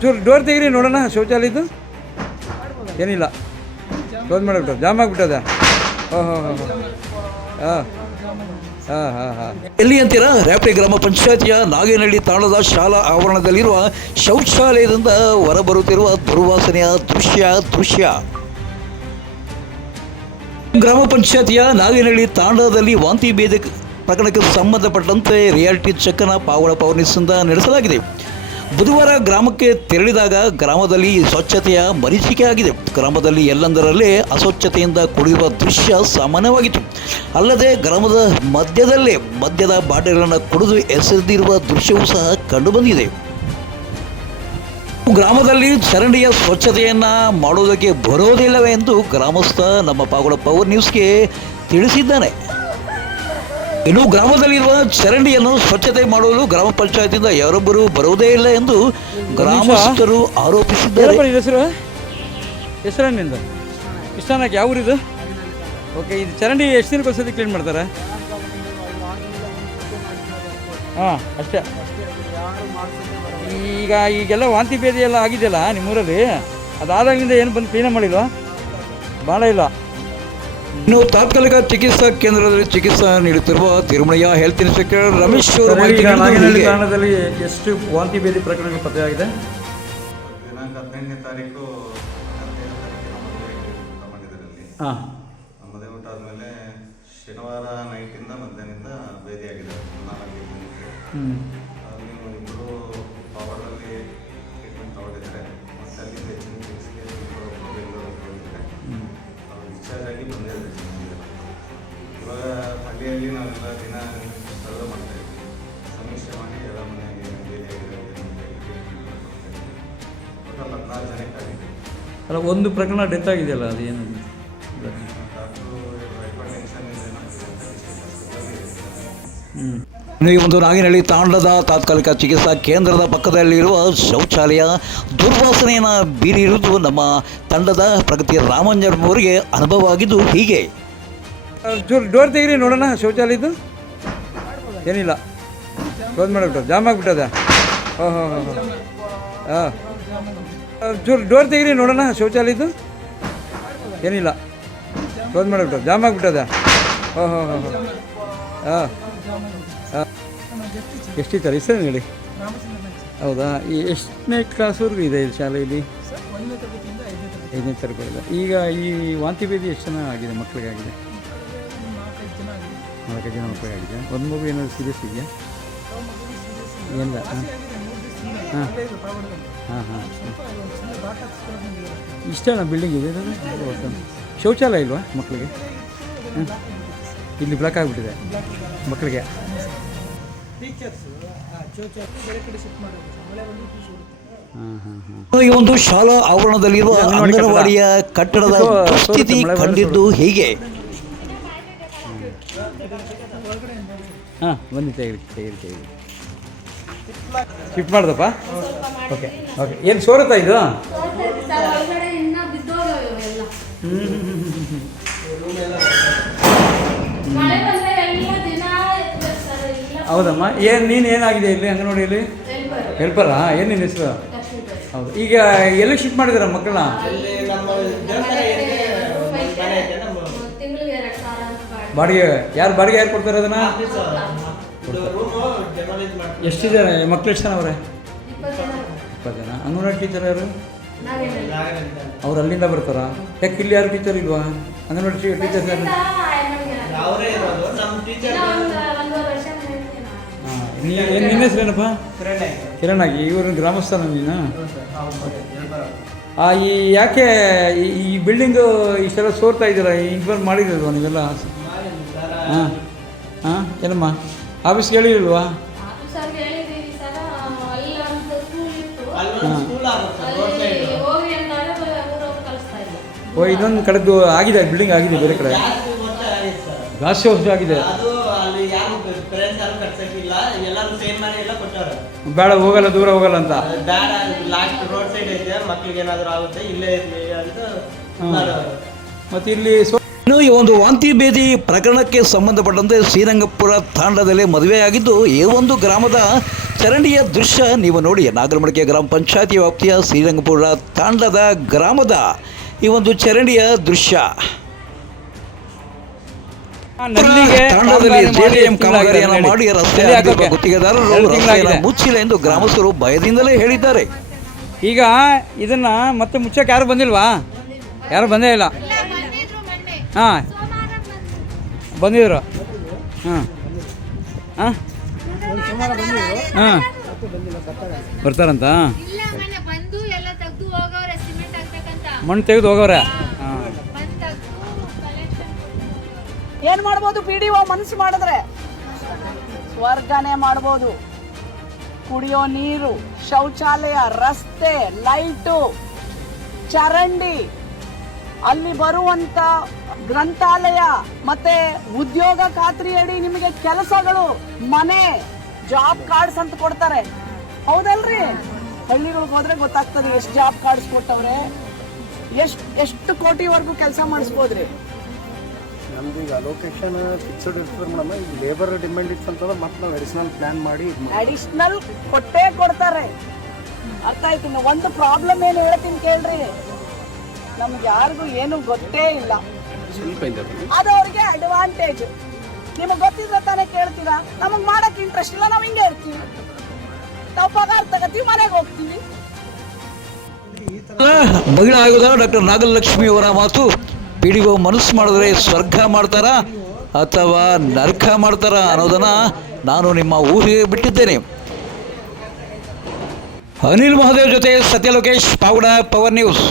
ಚೂರು ಡೋರ್ ತೆಗೀರಿ ನೋಡೋಣ ಶೌಚಾಲಯದ್ದು. ಏನಿಲ್ಲ, ಕ್ಲೋಸ್ ಮಾಡಿಬಿಟ್ಟು ಜಾಮ್ ಆಗಿಬಿಟ್ಟದ. ಓಹೋ ಹಾಂ ಹಾಂ ಹಾಂ ಹಾಂ. ಎಲ್ಲಿ ಅಂತೀರಾ? ರ್ಯಾಪ್ಟೆ ಗ್ರಾಮ ಪಂಚಾಯತಿಯ ನಾಗೇನಹಳ್ಳಿ ತಾಣದ ಶಾಲಾ ಆವರಣದಲ್ಲಿರುವ ಶೌಚಾಲಯದಿಂದ ಹೊರಬರುತ್ತಿರುವ ದುರ್ವಾಸನೆಯ ದೃಶ್ಯ. ಗ್ರಾಮ ಪಂಚಾಯತಿಯ ನಾಗೇನಹಳ್ಳಿ ತಾಂಡದಲ್ಲಿ ವಾಂತಿ ಭೇದ ಪ್ರಕರಣಕ್ಕೆ ಸಂಬಂಧಪಟ್ಟಂತೆ ರಿಯಾಲಿಟಿ ಚೆಕ್ ಅನ್ನು ಪಾವಳ ಪವರ್ನಿಸ್ನಿಂದ ನಡೆಸಲಾಗಿದೆ. ಬುಧವಾರ ಗ್ರಾಮಕ್ಕೆ ತೆರಳಿದಾಗ ಗ್ರಾಮದಲ್ಲಿ ಸ್ವಚ್ಛತೆಯ ಮರೀಚಿಕೆ ಆಗಿದೆ. ಗ್ರಾಮದಲ್ಲಿ ಎಲ್ಲೆಂದರಲ್ಲೇ ಅಸ್ವಚ್ಛತೆಯಿಂದ ಕೂಡಿರುವ ದೃಶ್ಯ ಸಾಮಾನ್ಯವಾಗಿತ್ತು. ಅಲ್ಲದೆ ಗ್ರಾಮದ ಮದ್ಯದ ಬಾಟಲಿಗಳನ್ನು ಕುಡಿದು ಎಸೆದಿರುವ ದೃಶ್ಯವೂ ಸಹ ಕಂಡುಬಂದಿದೆ. ಗ್ರಾಮದಲ್ಲಿ ಚರಂಡಿಯ ಸ್ವಚ್ಛತೆಯನ್ನು ಮಾಡುವುದಕ್ಕೆ ಬರೋದಿಲ್ಲವೇ ಎಂದು ಗ್ರಾಮಸ್ಥ ನಮ್ಮ ಪಾವಗಡ ಪವರ್ ನ್ಯೂಸ್ಗೆ ತಿಳಿಸಿದ್ದಾನೆ. ಇನ್ನು ಗ್ರಾಮದಲ್ಲಿರುವ ಚರಂಡಿಯನ್ನು ಸ್ವಚ್ಛತೆ ಮಾಡಲು ಗ್ರಾಮ ಪಂಚಾಯತಿಯಿಂದ ಯಾರೊಬ್ಬರು ಬರುವುದೇ ಇಲ್ಲ ಎಂದು ಗ್ರಾಮಸ್ಥರು ಆರೋಪಿಸಿದ್ದಾರೆ. ಹೆಸರನ್ನಿಂದ ಇಷ್ಟನಾಗಿ ಯಾವ ಊರಿದು? ಓಕೆ, ಇದು ಚರಂಡಿ ಎಷ್ಟು ದಿನಕ್ಕೊಂದ್ಸತಿ ಕ್ಲೀನ್ ಮಾಡ್ತಾರೆ? ಹಾಂ, ಅಷ್ಟೇ. ಈಗೆಲ್ಲ ವಾಂತಿ ಭೇದಿ ಎಲ್ಲ ಆಗಿದೆಯಲ್ಲ ನಿಮ್ಮೂರಲ್ಲಿ, ಅದಾದಾಗಿಂದ ಏನು ಬಂದು ಕ್ಲೀನ್ ಮಾಡಿಲ್ವಾ? ಭಾಳ ಇಲ್ಲ. ಇನ್ನು ತಾತ್ಕಾಲಿಕ ಚಿಕಿತ್ಸಾ ಕೇಂದ್ರದಲ್ಲಿ ಚಿಕಿತ್ಸೆ ನೀಡುತ್ತಿರುವ ತಿರುಮಳೆಯ ಹೆಲ್ತ್ ಇನ್ಸ್ಪೆಕ್ಟರ್ ರಮೇಶ್ ಅವರು ನಾಗೇನಹಳ್ಳಿ ತಾಣದಲ್ಲಿ ಎಷ್ಟು ವಾಂತಿ ಭೇದಿ ಪ್ರಕರಣಗಳು ಪತ್ತೆಯಾಗಿದೆ? ದಿನಾಂಕ 15ನೇ ತಾರೀಕು ಹಾಂ, ಮದುವೆ ಊಟ ಆದಮೇಲೆ ಶನಿವಾರ ನೈಟಿಂದ ಮಧ್ಯಾಹ್ನದಿಂದ ಭೇದಿಯಾಗಿದೆ 4 ಜನಕ್ಕೆ. ನೀವು ಇಬ್ಬರು ಪವರ್ನಲ್ಲಿ ಟ್ರೀಟ್ಮೆಂಟ್ ತಗೊಂಡಿದ್ದಾರೆ. ಮತ್ತು ಅಲ್ಲಿಂದ ಹೆಚ್ಚಿನ ಚಿಕಿತ್ಸೆಗೆ ಬೆಂಗಳೂರು ಹೋಗಿದ್ದಾರೆ. ಅವರು ಡಿಸ್ಚಾರ್ಜ್ ಆಗಿ ಬಂದಿದ್ದಾರೆ. ಇವಾಗ ಹಳ್ಳಿಯಲ್ಲಿ ನಾವೆಲ್ಲ ದಿನ ಸರ್ವೆ ಮಾಡ್ತಾಯಿದ್ವಿ. ಸಮೀಕ್ಷೆ ಮಾಡಿ ಎಲ್ಲ ಮನೆಗೆ ಭೇದಿಯಾಗಿದೆ ಟೋಟಲ್ 14 ಜನಕ್ಕೆ ಆಗಿದೆ. ಅಲ್ಲ, ಒಂದು ಪ್ರಕರಣ ಡೆತ್ ಆಗಿದೆಯಲ್ಲ, ಅದು ಏನು? ಈ ಒಂದು ನಾಗೇನಹಳ್ಳಿ ತಾಂಡದ ತಾತ್ಕಾಲಿಕ ಚಿಕಿತ್ಸಾ ಕೇಂದ್ರದ ಪಕ್ಕದಲ್ಲಿರುವ ಶೌಚಾಲಯ ದುರ್ವಾಸನೆಯನ್ನು ಬೀರಿರುವುದು ನಮ್ಮ ತಂಡದ ಪ್ರಗತಿ ರಾಮಂಜರ್ಮವರಿಗೆ ಅನುಭವ ಆಗಿದ್ದು ಹೀಗೆ. ಚೂರು ಡೋರ್ ತೆಗೀರಿ ನೋಡೋಣ ಶೌಚಾಲಯದ್ದು. ಏನಿಲ್ಲ, ಕ್ಲೋಸ್ ಮಾಡಿಬಿಟ್ಟು ಜಾಮ್ ಆಗಿಬಿಟ್ಟದ. ಓಹೋ ಹಾಂ, ಚೂರು ಡೋರ್ ತೆಗೀರಿ ನೋಡೋಣ ಶೌಚಾಲಯದ್ದು. ಏನಿಲ್ಲ, ಕ್ಲೋಸ್ ಮಾಡಿಬಿಟ್ಟು ಜಾಮ್ ಆಗಿಬಿಟ್ಟದ. ಓಹೋ ಹಾಂ ಹಾಂ. ಎಷ್ಟಿದ್ದಾರೆ ಹೆಸರು ಹೇಳಿ? ಹೌದಾ? ಈ ಎಷ್ಟನೇ ಕ್ಲಾಸ್ವರೆಗೂ ಇದೆ ಇದು ಶಾಲೆಯಲ್ಲಿ? 5ನೇ ತರಗತಿಯಿಂದ. ಈಗ ಈ ವಾಂತಿ ಭೇದಿ ಎಷ್ಟು ಜನ ಆಗಿದೆ ಮಕ್ಕಳಿಗಾಗಿದೆ? 4 ಜನ ಮಕ್ಕಳಿಗಾಗಿದೆ. ಒಂದು ಮಗು ಏನಾದರೂ ಸೀರಿಯಸ್ ಇದೆಯಾ? ಏನಿಲ್ಲ. ಹಾಂ ಹಾಂ ಹಾಂ ಹಾಂ. ಇಷ್ಟೇನಾ ಬಿಲ್ಡಿಂಗ್ ಇದೆ? ಶೌಚಾಲಯ ಇಲ್ವಾ ಮಕ್ಕಳಿಗೆ? ಇಲ್ಲಿ ಬ್ಲಾಕ್ ಆಗಿಬಿಟ್ಟಿದೆ ಮಕ್ಕಳಿಗೆ. ಈ ಒಂದು ಶಾಲಾ ಆವರಣದಲ್ಲಿರುವ ಅಂಗನವಾಡಿಯ ಕಟ್ಟಡದ ಸ್ಥಿತಿ ಕಂಡಿದ್ದು ಹೀಗೆ. ಹಾಂ, ಬನ್ನಿ ತೆಗೀರಿ. ಶಿಫ್ಟ್ ಮಾಡ್ದಪ್ಪ. Okay okay. ಏನು ಸೋರುತ್ತಾ ಇದು? ಹೌದಮ್ಮ. ನೀನು ಏನಾಗಿದೆ ಇಲ್ಲಿ ಅಂಗನವಾಡಿಯಲ್ಲಿ? ಹೆಲ್ಪರಾ? ಏನು ನಿನ್ನ ಹೆಸರು? ಹೌದು. ಈಗ ಎಲ್ಲಿ ಶಿಫ್ಟ್ ಮಾಡಿದಾರ ಮಕ್ಕಳನ್ನ? ಬಾಡಿಗೆ ಯಾರು ಕೊಡ್ತಾರೆ ಅದನ್ನು? ಎಷ್ಟಿದ್ದಾರೆ ಮಕ್ಕಳು? ಎಷ್ಟು ಜನ ಅವರೇ? 20 ಜನ. ಅಂಗನವಾಡಿ ಟೀಚರ್ ಯಾರು? ಅವ್ರು ಅಲ್ಲಿಂದ ಬರ್ತಾರಾ? ಯಾಕೆ ಇಲ್ಲಿ ಯಾರು ಟೀಚರ್ ಇಲ್ವಾ? ಅಂಗನವಾಡಿ ಟೀಚರ್ಸ್ ಯಾರು? ನಿನ್ನ ಹೆಸರೇನಪ್ಪ? ಕಿರಣಾಗಿ. ಇವ್ರ ಗ್ರಾಮಸ್ಥನ ನೀನು? ಈ ಯಾಕೆ ಈ ಬಿಲ್ಡಿಂಗು ಇಷ್ಟೆಲ್ಲ ಸೋರ್ತಾ ಇದ್ದೀರಾ? ಇನ್ಫಾರ್ಮ್ ಮಾಡಿರೋಲ್ವಾ ನೀವೆಲ್ಲ? ಹಾಂ ಹಾಂ. ಏನಮ್ಮ ಆಫೀಸ್ಗೆ ಹೇಳಿಲ್ವಾ? ಹಾಂ. ಓ, ಇದೊಂದು ಕಡೆದು ಆಗಿದೆ, ಬಿಲ್ಡಿಂಗ್ ಆಗಿದೆ ಬೇರೆ ಕಡೆ. ಜಾಸ್ತಿ ವರ್ಷ ಆಗಿದೆ. ಬೇಡ, ಹೋಗಲ್ಲ, ದೂರ ಹೋಗಲ್ಲ ಅಂತ. ಮತ್ತೆ ಇಲ್ಲಿ ಇನ್ನು ಈ ಒಂದು ವಾಂತಿ ಭೇದಿ ಪ್ರಕರಣಕ್ಕೆ ಸಂಬಂಧಪಟ್ಟಂತೆ ಶ್ರೀರಂಗಪುರ ತಾಂಡದಲ್ಲಿ ಮದುವೆಯಾಗಿದ್ದು ಈ ಒಂದು ಗ್ರಾಮದ ಚರಂಡಿಯ ದೃಶ್ಯ ನೀವು ನೋಡಿ. ನಾಗರಮಡಿಕೆ ಗ್ರಾಮ ಪಂಚಾಯತಿ ವ್ಯಾಪ್ತಿಯ ಶ್ರೀರಂಗಪುರ ತಾಂಡದ ಗ್ರಾಮದ ಈ ಒಂದು ಚರಂಡಿಯ ದೃಶ್ಯ. ತಾಂಡದಲ್ಲಿ JDM ಕಾಮಗಾರಿಯನ್ನು ಮಾಡಿ ರಸ್ತೆ ಗುತ್ತಿಗೆದಾರರು ರಸ್ತೆಯನ್ನು ಮುಚ್ಚಿಲ್ಲ ಎಂದು ಗ್ರಾಮಸ್ಥರು ಭಯದಿಂದಲೇ ಹೇಳಿದ್ದಾರೆ. ಈಗ ಇದನ್ನು ಮತ್ತೆ ಮುಚ್ಚಕ್ಕೆ ಯಾರು ಬಂದಿಲ್ವಾ? ಯಾರು ಬಂದೇ ಇಲ್ಲ. ಹಾಂ ಬಂದಿದ್ರು. ಹಾಂ ಹಾಂ ಹಾಂ ಬರ್ತಾರಂತ. ಮಣ್ಣು ತೆಗೆದು ಹೋಗೋರೆ. ಹಾಂ ಏನು ಮಾಡ್ಬೋದು? PDO ಮನಸ್ಸು ಮಾಡಿದ್ರೆ ಸ್ವರ್ಗನೇ ಮಾಡ್ಬೋದು. ಕುಡಿಯೋ ನೀರು, ಶೌಚಾಲಯ, ರಸ್ತೆ, ಲೈಟು, ಚರಂಡಿ, ಅಲ್ಲಿ ಬರುವಂತ ಗ್ರಂಥಾಲಯ, ಮತ್ತೆ ಉದ್ಯೋಗ ಖಾತ್ರಿಯಡಿ ನಿಮಗೆ ಕೆಲಸಗಳು, ಮನೆ, ಜಾಬ್ ಕಾರ್ಡ್ಸ್ ಅಂತ ಕೊಡ್ತಾರೆ. ಹೌದಲ್ರಿ? ಹಳ್ಳಿಗಳಿಗೆ ಹೋದ್ರೆ ಗೊತ್ತಾಗ್ತದೆ ಎಷ್ಟು ಜಾಬ್ ಕಾರ್ಡ್ಸ್ ಕೊಟ್ಟವ್ರೆ, ಎಷ್ಟು ಕೋಟಿವರೆಗೂ ಕೆಲಸ ಮಾಡಿಸ್ಬೋದ್ರಿ. ನಮ್ದು ಈಗ ಅಲೋಕೇಶನ್ ಫಿಕ್ಸ್ಡ್ ಇರ್ತದೆ ಮೇಡಮ್. ಈಗ ಲೇಬರ್ ಡಿಮ್ಯಾಂಡ್ ಇತ್ತು ಅಂತಂದ್ರೆ ಮತ್ತೆ ನಾವು ಅಡಿಷನಲ್ ಪ್ಲಾನ್ ಮಾಡಿ ಅಡಿಷನಲ್ ಕೊಟ್ಟೇ ಕೊಡ್ತಾರೆ. ಅರ್ಥ ಆಯ್ತು? ಒಂದು ಪ್ರಾಬ್ಲಮ್ ಏನು ಹೇಳ್ತೀನಿ ಕೇಳ್ರಿ. ನಮ್ಗೆ ಯಾರಿಗೂ ಏನು ಗೊತ್ತೇ ಇಲ್ಲ, ಅದು ಅವ್ರಿಗೆ ಅಡ್ವಾಂಟೇಜ್. ನಿಮಗೆ ಗೊತ್ತಿದ್ರೆ ತಾನೇ ಕೇಳ್ತೀರಾ. ನಮಗೆ ಮಾಡಕ್ಕೆ ಇಂಟ್ರೆಸ್ಟ್ ಇಲ್ಲ, ನಾವು ಹಿಂಗೆ ಇರ್ತೀವಿ. ನಾವು ಪಗಾರ ತಗೋತೀವಿ, ಮನೆಗೆ ಹೋಗ್ತೀವಿ. ಮಹಿಳಾ ಆಯೋಗದ ಡಾಕ್ಟರ್ ನಾಗಲಕ್ಷ್ಮಿ ಅವರ ಮಾತು. PDO ಮನಸ್ಸು ಮಾಡಿದ್ರೆ ಸ್ವರ್ಗ ಮಾಡ್ತಾರಾ ಅಥವಾ ನರಕ ಮಾಡ್ತಾರಾ ಅನ್ನೋದನ್ನು ನಾನು ನಿಮ್ಮ ಊಹೆಗೆ ಬಿಟ್ಟಿದ್ದೇನೆ. ಅನಿಲ್ ಮಹಾದೇವ್ ಜೊತೆ ಸತ್ಯ ಲೋಕೇಶ್, ಪಾವಗಡ, ಪವರ್ ನ್ಯೂಸ್.